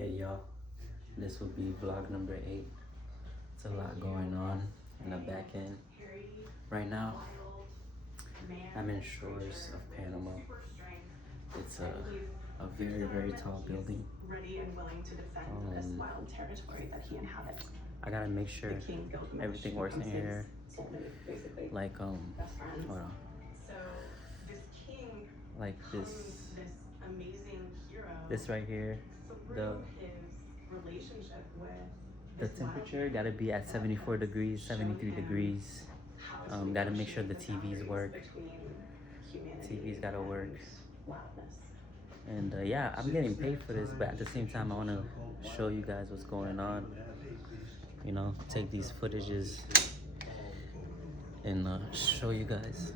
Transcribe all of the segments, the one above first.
Hey y'all, this will be vlog number 8. It's a lot going on in the back end. Right now, I'm in shores of Panama. It's a very, very tall building. I gotta make sure everything works in here. Like, hold on. Like this right here, the temperature gotta be at 74 degrees, 73 degrees. Gotta make sure the TVs work. TVs gotta work. And yeah, I'm getting paid for this, but at the same time, I wanna show you guys what's going on. You know, take these footages and show you guys.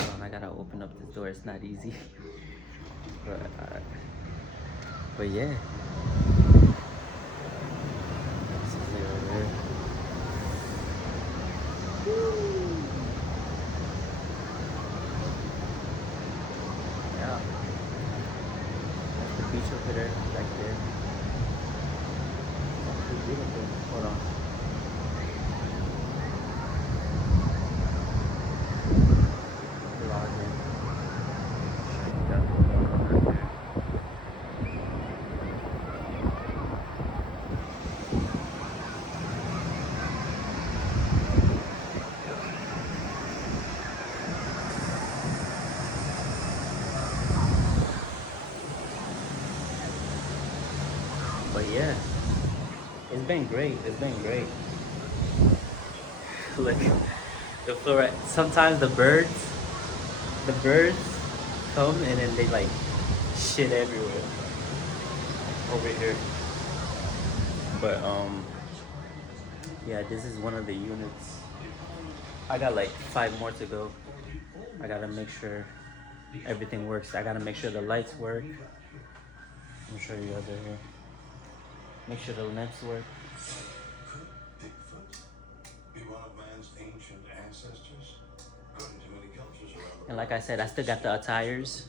Hold on, I gotta open up this door. It's not easy, but yeah. This is it right here. Yeah, that's the beach over there, back there. It's beautiful. Hold on. Vlogging. But yeah, it's been great. It's been great. Look, the floor. Sometimes the birds come and then they like shit everywhere over here. But yeah, this is one of the units. I got like 5 more to go. I gotta make sure everything works. I gotta make sure the lights work. Let me show you over here. Make sure the lamps work. Could Bigfoot be one of man's ancient ancestors? According to many cultures around the And like I said, I still got the attires.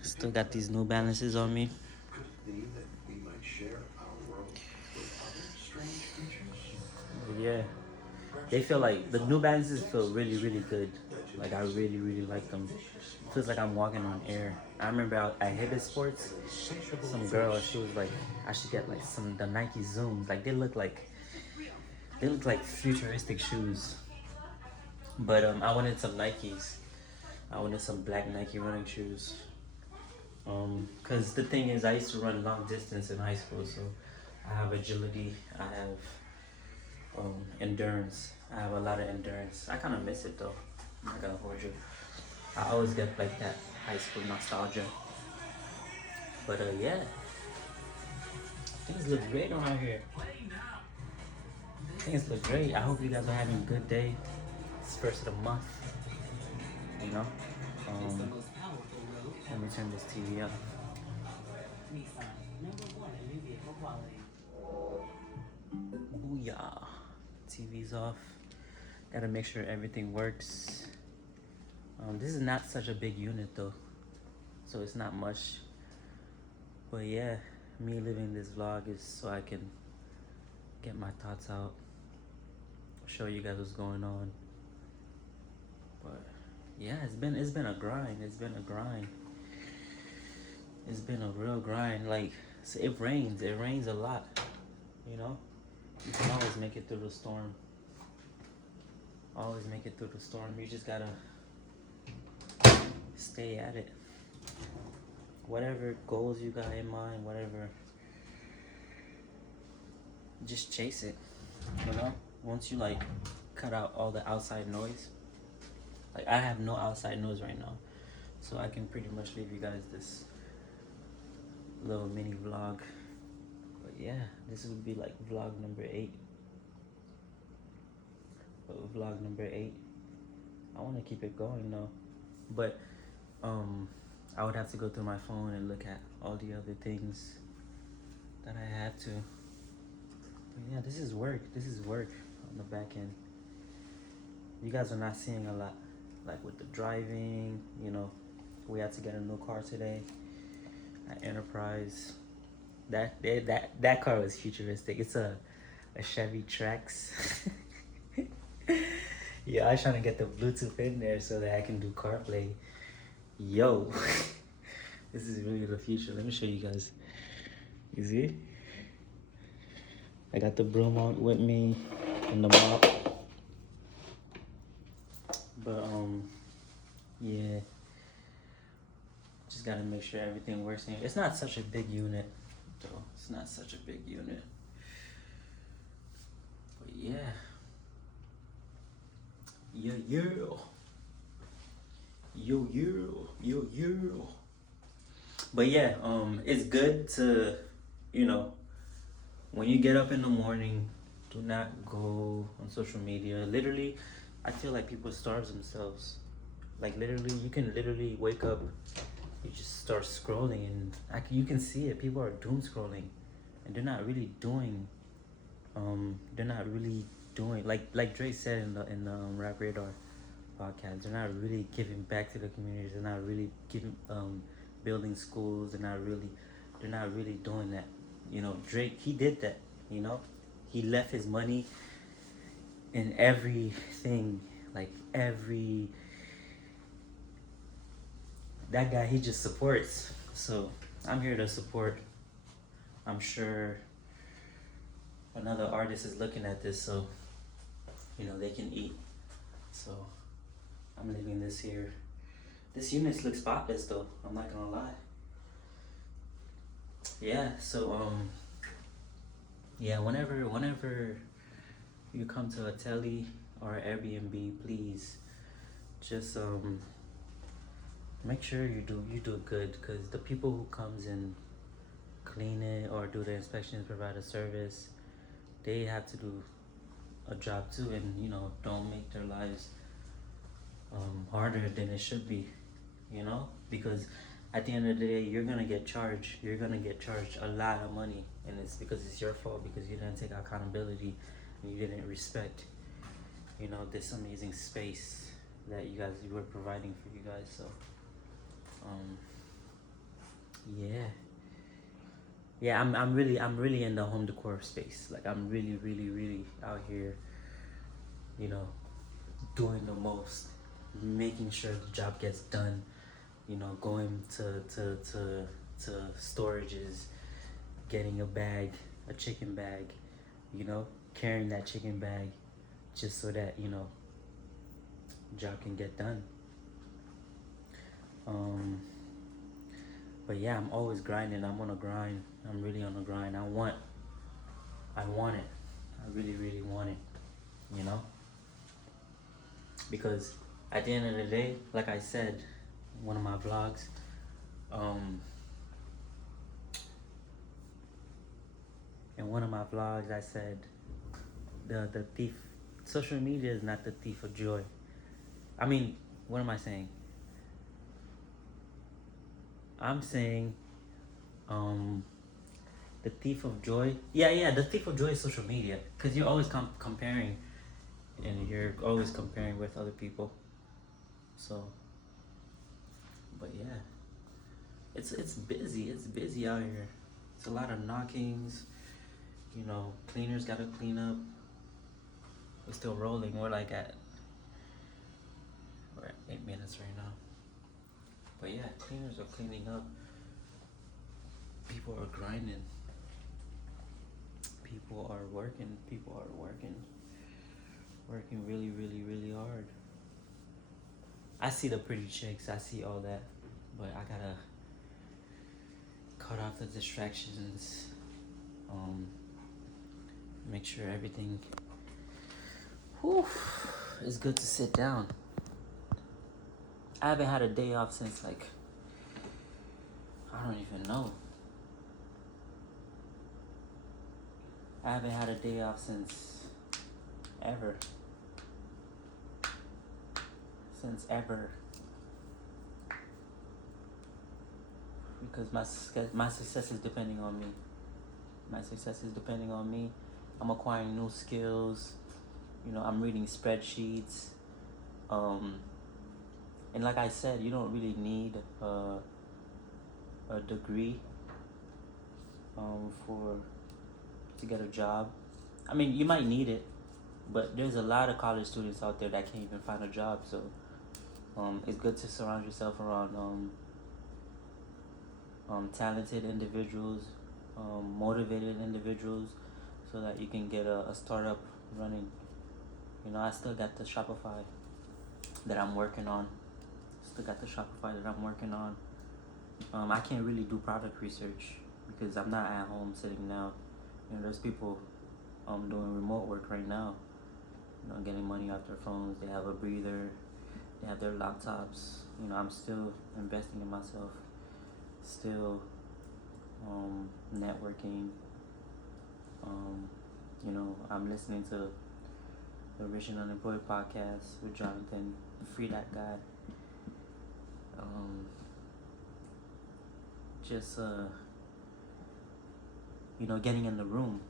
Still got these New Balances on me. could it be that we might share our world with other strange creatures? Yeah, they feel like the New Balances feel really, really good. Like I really, really like them. Feels like I'm walking on air. I remember out at Hibbett Sports, some girl, she was like, I should get like the Nike Zooms. Like they look like futuristic shoes. But I wanted some Nikes. I wanted some black Nike running shoes. Cause the thing is, I used to run long distance in high school, so I have agility. I have endurance. I have a lot of endurance. I kind of miss it though. I'm not gonna hold you. I always get like that high school nostalgia. But yeah, things look great around here. Things look great. I hope you guys are having a good day. It's first of the month. You know. Let me turn this TV up. Booyah. TV's off. Gotta make sure everything works. This is not such a big unit though, so it's not much. But yeah, me living this vlog is so I can get my thoughts out, show you guys what's going on. But yeah, it's been a grind. It's been a grind. It's been a real grind. Like, so it rains a lot, you know. You can always make it through the storm. Always make it through the storm. You just gotta stay at it. Whatever goals you got in mind, whatever, just chase it, you know. Once you like cut out all the outside noise, like I have no outside noise right now, so I can pretty much leave you guys this little mini vlog. But yeah, this would be like vlog number 8. But vlog number 8, I want to keep it going though, but I would have to go through my phone and look at all the other things that I had to. But yeah, this is work. This is work on the back end. You guys are not seeing a lot, like with the driving, you know. We had to get a new car today at Enterprise. That car was futuristic. It's a Chevy Trax. Yeah, I was trying to get the Bluetooth in there so that I can do CarPlay. Yo, this is really the future. Let me show you guys. You see? I got the broom out with me and the mop. But yeah. Just gotta make sure everything works in here. It's not such a big unit though. It's not such a big unit. But yeah. Yo yo. Yo yo. Yo yo. But yeah, it's good to, you know, when you get up in the morning, do not go on social media. Literally, I feel like people starve themselves. Like literally, you can literally wake up, you just start scrolling, and you can see it. People are doom scrolling, and they're not really doing. They're not really doing like Drake said in the Rap Radar podcast. They're not really giving back to the communities. They're not really giving building schools. They're not really doing that. You know, Drake, he did that. You know, he left his money in everything, like every that guy he just supports. So I'm here to support. I'm sure another artist is looking at this, so you know they can eat. So I'm leaving this here. This unit looks spotless though, I'm not gonna lie. Yeah, so yeah, whenever you come to a telly or Airbnb, please just make sure you do good, because the people who comes and clean it or do the inspections, provide a service, they have to do a job too, and you know, don't make their lives harder than it should be, you know, because at the end of the day you're gonna get charged a lot of money, and it's because it's your fault, because you didn't take accountability and you didn't respect, you know, this amazing space that you were providing for you guys. So yeah, I'm really in the home decor space. Like I'm really out here, you know, doing the most, making sure the job gets done, you know, going to storages, getting a chicken bag, you know, carrying that chicken bag just so that, you know, job can get done. But yeah, I'm always grinding. I'm on a grind. I'm really on a grind. I want it. I really want it, you know? Because at the end of the day, like I said in one of my vlogs, I said the thief, social media is not the thief of joy. I mean, what am I saying? I'm saying the thief of joy. Yeah, the thief of joy is social media, because you're always comparing, and you're always comparing with other people. So, but yeah, it's busy. It's busy out here. It's a lot of knockings. You know, cleaners gotta clean up. We're still rolling. We're at 8 minutes right now. But yeah, cleaners are cleaning up. People are grinding. People are working. Working really hard. I see the pretty chicks. I see all that, but I gotta cut off the distractions. Make sure everything. Whew, it's good to sit down. I haven't had a day off since I don't even know. I haven't had a day off since ever. Because my success is depending on me. I'm acquiring new skills. You know, I'm reading spreadsheets. And like I said, you don't really need a degree for to get a job. I mean, you might need it, but there's a lot of college students out there that can't even find a job. So it's good to surround yourself around talented individuals, motivated individuals, so that you can get a startup running. You know, I still got the Shopify that I'm working on. Still got the Shopify that I'm working on. I can't really do product research because I'm not at home sitting now. You know, there's people doing remote work right now. You know, getting money off their phones. They have a breather. They have their laptops. You know, I'm still investing in myself. Still networking. You know, I'm listening to the Rich and Unemployed podcast with Jonathan. Free that guy. Just you know, getting in the room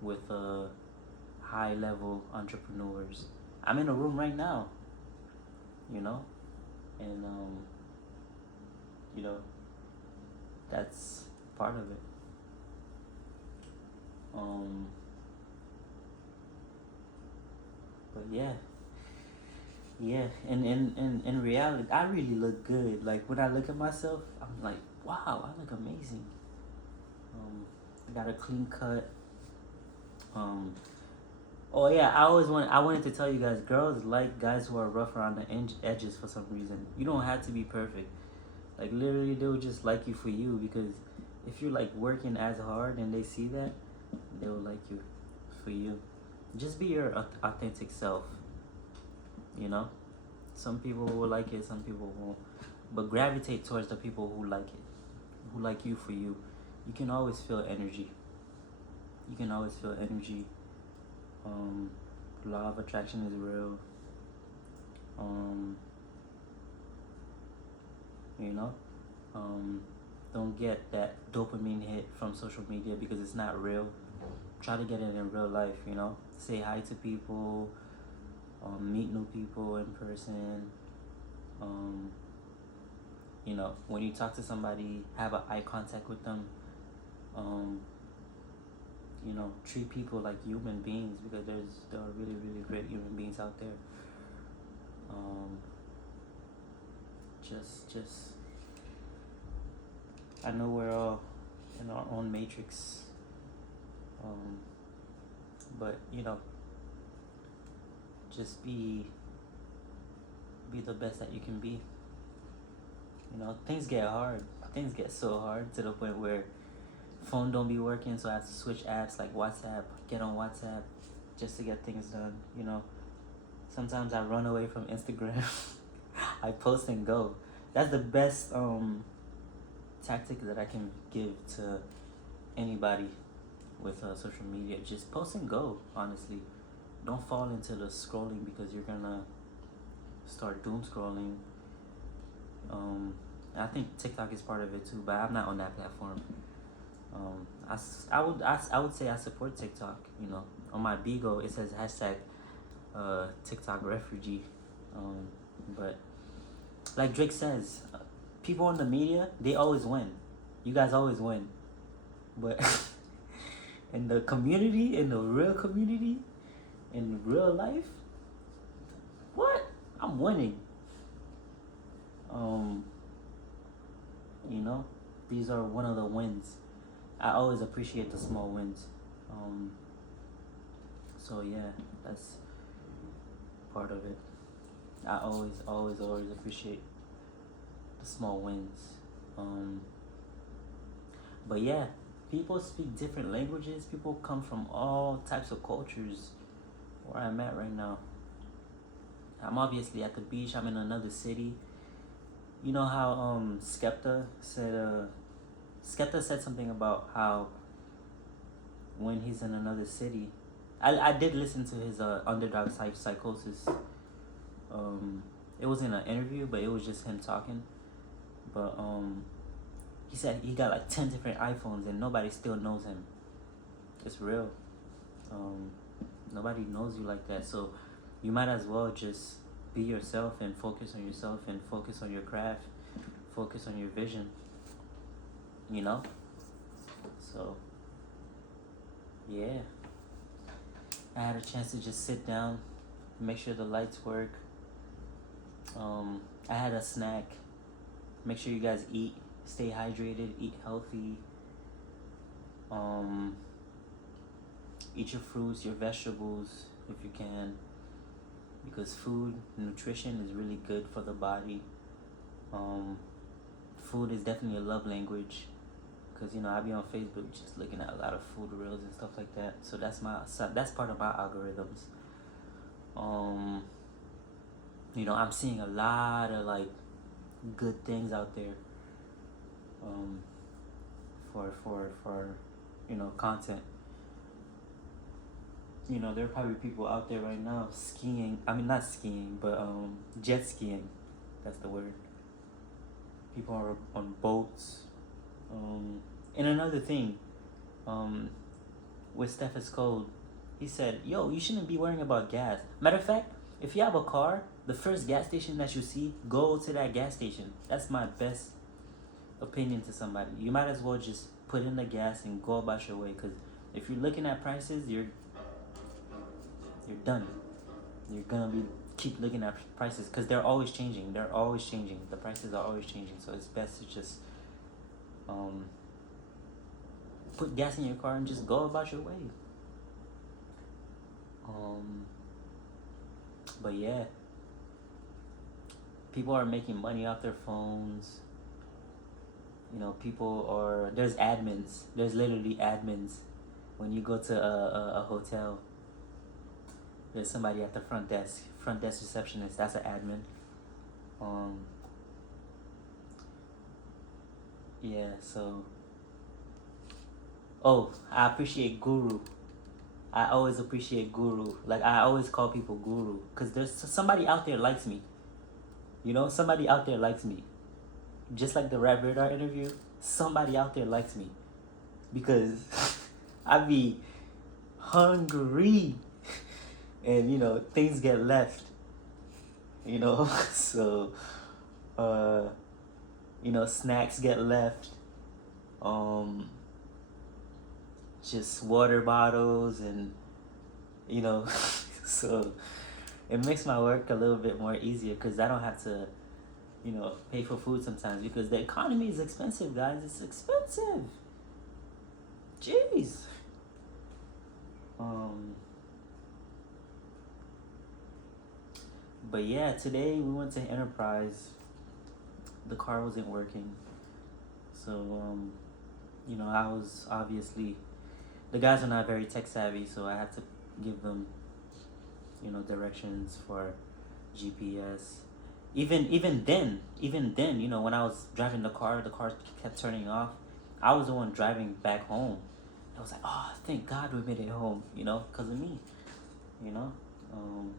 with high level entrepreneurs. I'm in a room right now, you know, and you know, that's part of it. But yeah, and in reality, I really look good. Like when I look at myself, I'm like, wow, I look amazing. I got a clean cut. Oh yeah, I wanted to tell you guys, girls like guys who are rough around the edges for some reason. You don't have to be perfect. Like literally, they'll just like you for you because if you're like working as hard and they see that, they will like you for you. Just be your authentic self. You know, some people will like it, some people won't. But gravitate towards the people who like it, who like you for you. You can always feel energy. You can always feel energy. Law of attraction is real. You know, don't get that dopamine hit from social media because it's not real. Try to get it in real life. You know, say hi to people, meet new people in person. You know, when you talk to somebody, have an eye contact with them. You know, treat people like human beings because there are really really great human beings out there. Just I know we're all in our own matrix, but you know, just be the best that you can be. You know, things get hard. Things get so hard to the point where phone don't be working, so I have to switch apps like WhatsApp, get on WhatsApp just to get things done. You know, sometimes I run away from Instagram. I post and go. That's the best tactic that I can give to anybody with social media. Just post and go. Honestly, don't fall into the scrolling because you're gonna start doom scrolling. I think TikTok is part of it too, but I'm not on that platform. I would say I support TikTok. You know, on my Bigo it says hashtag TikTok refugee. But like Drake says, people in the media, they always win. You guys always win. But in the community, in the real community, in real life, what? I'm winning. You know, these are one of the wins. I always appreciate the small wins. So yeah, that's part of it. I always appreciate the small wins. But yeah, people speak different languages. People come from all types of cultures where I'm at right now. I'm obviously at the beach. I'm in another city. You know how Skepta said something about how when he's in another city, I did listen to his underdog psychosis. It wasn't an interview, but it was just him talking. But he said he got like 10 different iPhones and nobody still knows him. It's real. Nobody knows you like that, so you might as well just be yourself and focus on yourself and focus on your craft, focus on your vision. you know? So, yeah. I had a chance to just sit down, make sure the lights work. I had a snack. Make sure you guys eat, stay hydrated, eat healthy. Um, Eat your fruits, your vegetables if you can, because food, nutrition is really good for the body. Um, Food is definitely a love language, because you know I be on Facebook just looking at a lot of food reels and stuff like that. So that's part of my algorithms. Um, I'm seeing a lot of like good things out there. Um, for content. There are probably people out there right now skiing. I mean, not skiing, but jet skiing. That's the word. People are on boats. And another thing, um, with Steph Cold, he said, "Yo, you shouldn't be worrying about gas. Matter of fact, if you have a car, the first gas station that you see, go to that gas station." That's my best opinion to somebody. You might as well just put in the gas and go about your way. Because if you're looking at prices, you're done. You're gonna be keep looking at prices because they're always changing. They're always changing. The prices are always changing. So it's best to just um, put gas in your car and just go about your way. Um, but yeah, people are making money off their phones. There's admins. There's literally admins. When you go to a hotel, there's somebody at the front desk receptionist. That's an admin. Um, yeah. So. Oh, I appreciate Guru. I always appreciate Guru. Like I always call people Guru because there's somebody out there likes me. Somebody out there likes me. Just like the Rap Radar interview, somebody out there likes me because I be hungry, and things get left. So snacks get left. Just water bottles and so it makes my work a little bit more easier because I don't have to pay for food sometimes because the economy is expensive, guys. It's expensive. Jeez. But yeah, today we went to Enterprise. The car wasn't working, so I was obviously, the guys are not very tech savvy, so I had to give them directions for GPS. Even then, when I was driving the car kept turning off. I was the one driving back home. I was like, oh, thank God we made it home, because of me. you know um,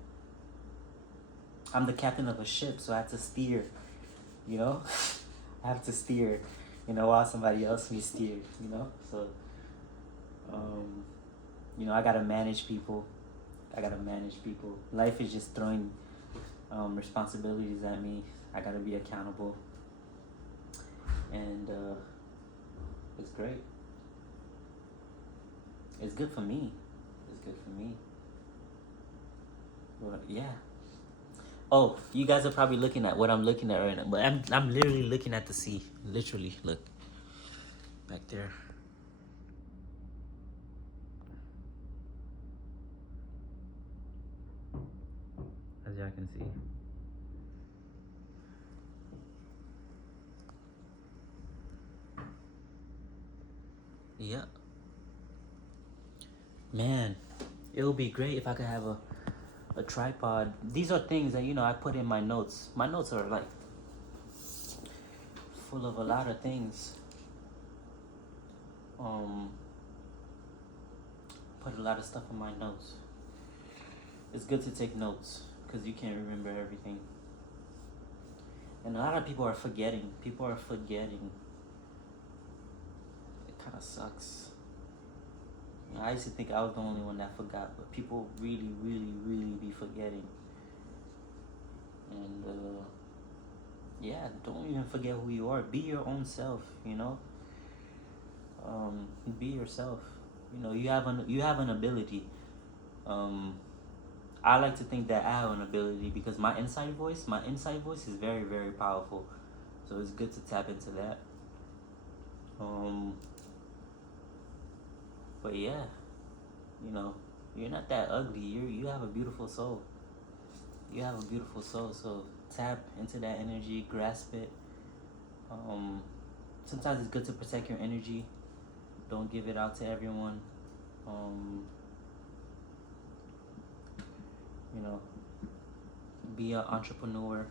I'm the captain of a ship, so I have to steer. you know I have to steer, while somebody else may steer. So I gotta manage people. Life is just throwing responsibilities at me. I gotta be accountable, and it's great. It's good for me. But yeah. Oh, you guys are probably looking at what I'm looking at right now, but I'm literally looking at the sea. Literally, look back there. As y'all can see. Yeah. Man, it would be great if I could have a tripod. These are things that I put in my notes. My notes are like full of a lot of things. Put a lot of stuff in my notes. It's good to take notes because you can't remember everything. And a lot of people are forgetting. It kind of sucks. I used to think I was the only one that forgot, but people really, really, really be forgetting. And yeah, don't even forget who you are. Be your own self. Be yourself. You know, you have an ability. Um, I like to think that I have an ability because my inside voice is very, very powerful. So it's good to tap into that. Um, but yeah, you know, you're not that ugly. You have a beautiful soul. You have a beautiful soul. So tap into that energy, grasp it. Um, Sometimes it's good to protect your energy. Don't give it out to everyone. Um, you know, be an entrepreneur.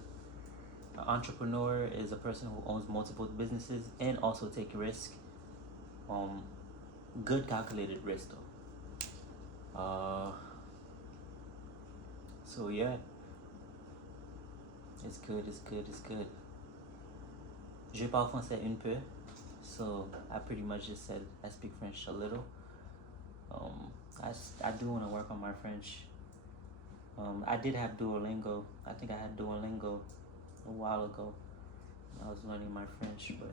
An entrepreneur is a person who owns multiple businesses and also take risk. Um, Good calculated risk though. So yeah, it's good. It's good. It's good. Je parle français un peu, so I pretty much just said I speak French a little. I do want to work on my French. I did have Duolingo. I think I had Duolingo a while ago. I was learning my French, but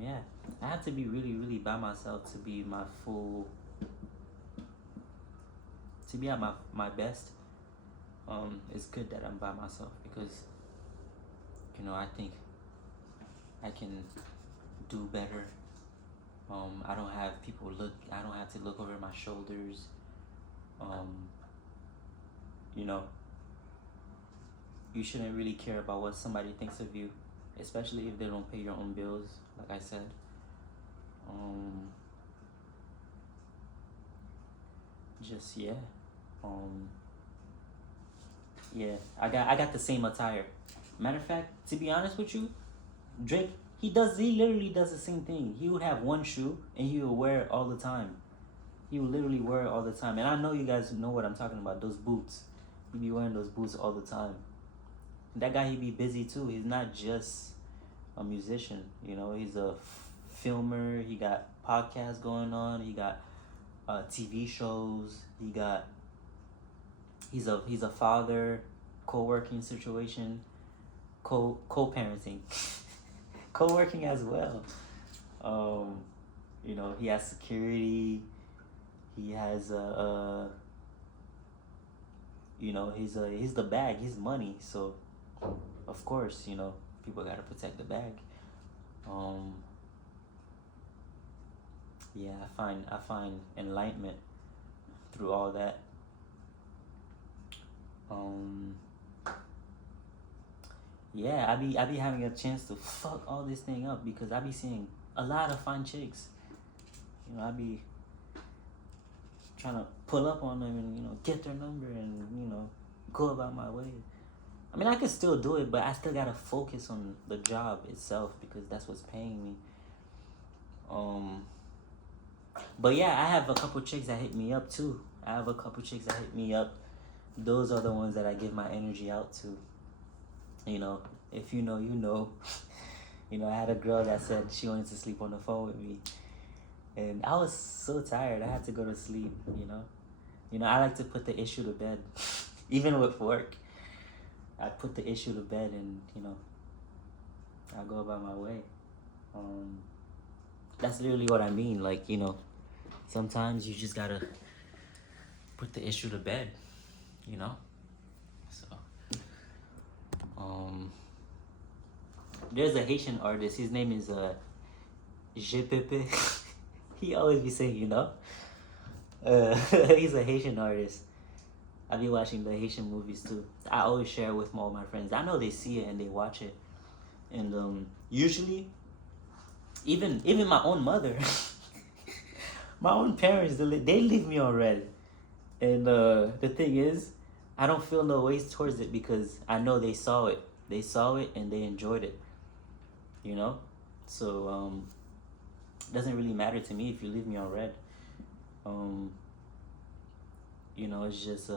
yeah, I have to be really, really by myself to be my full, to be at my best. It's good that I'm by myself because I think I can do better. I don't have people look. I don't have to look over my shoulders. Um, you know, you shouldn't really care about what somebody thinks of you, especially if they don't pay your own bills. Like I said, um, just yeah, um, yeah. I got the same attire. Matter of fact, to be honest with you, Drake, he literally does the same thing. He would have one shoe and he would wear it all the time. He would literally wear it all the time. And I know you guys know what I'm talking about, those boots. He be wearing those boots all the time. That guy, he be busy too. He's not just a musician, he's a filmer. He got podcasts going on. He got TV shows. He's a father, co-working situation, co-parenting. Co-working as well. He has security. He has he's the bag. He's money. So of course, people gotta protect the bag. Yeah, I find enlightenment through all that. Um, yeah, I be having a chance to fuck all this thing up because I be seeing a lot of fine chicks. I be trying to pull up on them and get their number and go about my way. I mean, I can still do it, but I still gotta focus on the job itself because that's what's paying me. But yeah, I have a couple chicks that hit me up too. I have a couple chicks that hit me up. Those are the ones that I give my energy out to. If you know, you know. I had a girl that said she wanted to sleep on the phone with me. And I was so tired. I had to go to sleep, I like to put the issue to bed. Even with work. I put the issue to bed and, I go about my way. That's literally what I mean. Like, sometimes you just gotta put the issue to bed, So, there's a Haitian artist. His name is GPP. He always be saying, he's a Haitian artist. I be watching the Haitian movies too. I always share it with all my friends. I know they see it and they watch it. And usually, even my own mother, my own parents, they leave me on red. And the thing is, I don't feel no ways towards it because I know they saw it. They saw it and they enjoyed it. So it doesn't really matter to me if you leave me on red. It's just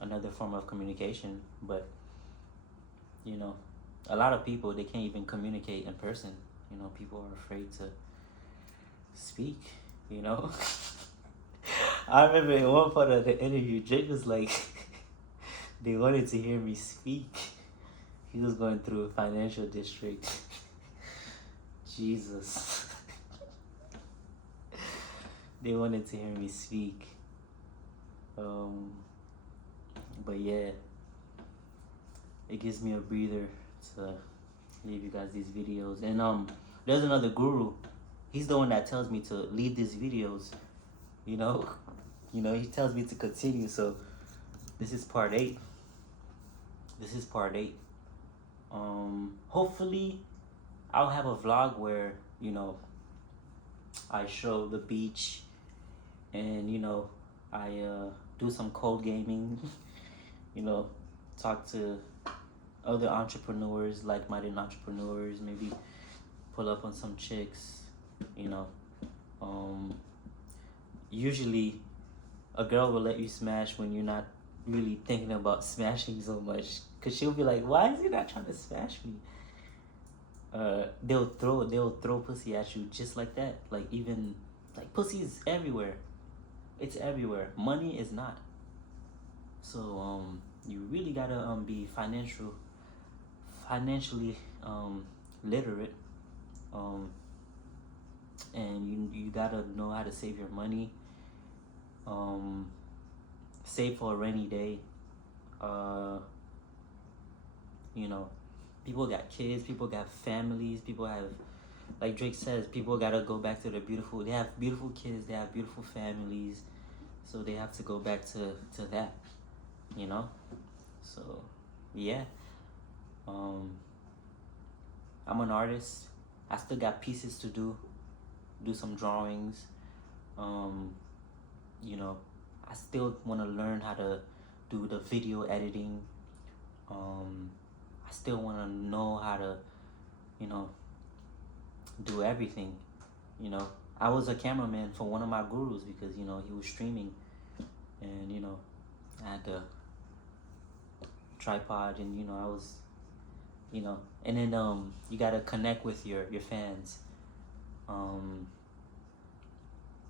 another form of communication. But a lot of people, they can't even communicate in person. People are afraid to speak. I remember in one part of the interview, Jake was like, they wanted to hear me speak. He was going through a financial district. Jesus. They wanted to hear me speak. But yeah, it gives me a breather to leave you guys these videos. And there's another guru. He's the one that tells me to leave these videos. You know, he tells me to continue. So this is part 8. This is part 8. Hopefully I'll have a vlog where, I show the beach and, I do some code gaming, talk to other entrepreneurs, like-minded entrepreneurs, maybe pull up on some chicks, usually a girl will let you smash when you're not really thinking about smashing so much, because she'll be like, why is he not trying to smash me? They'll throw pussy at you just like that. Like pussy is everywhere. It's everywhere. Money is not. So you really gotta be financially literate, and you gotta know how to save your money. Save for a rainy day. People got kids, people got families, people have, like Drake says, people gotta go back to they have beautiful kids, they have beautiful families, so they have to go back to that, so yeah. I'm an artist. I still got pieces to do some drawings. I still want to learn how to do the video editing. I still want to know how to, do everything. I was a cameraman for one of my gurus because, he was streaming, and, I had the tripod, and, I was, and then you got to connect with your fans.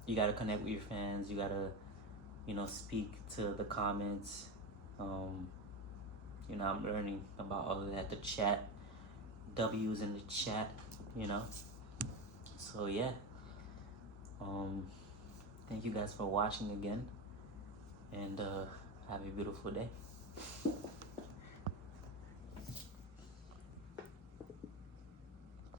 You got to connect with your fans. You got to, speak to the comments. I'm learning about all of that, the chat, W's in the chat, So yeah. Thank you guys for watching again, and have a beautiful day.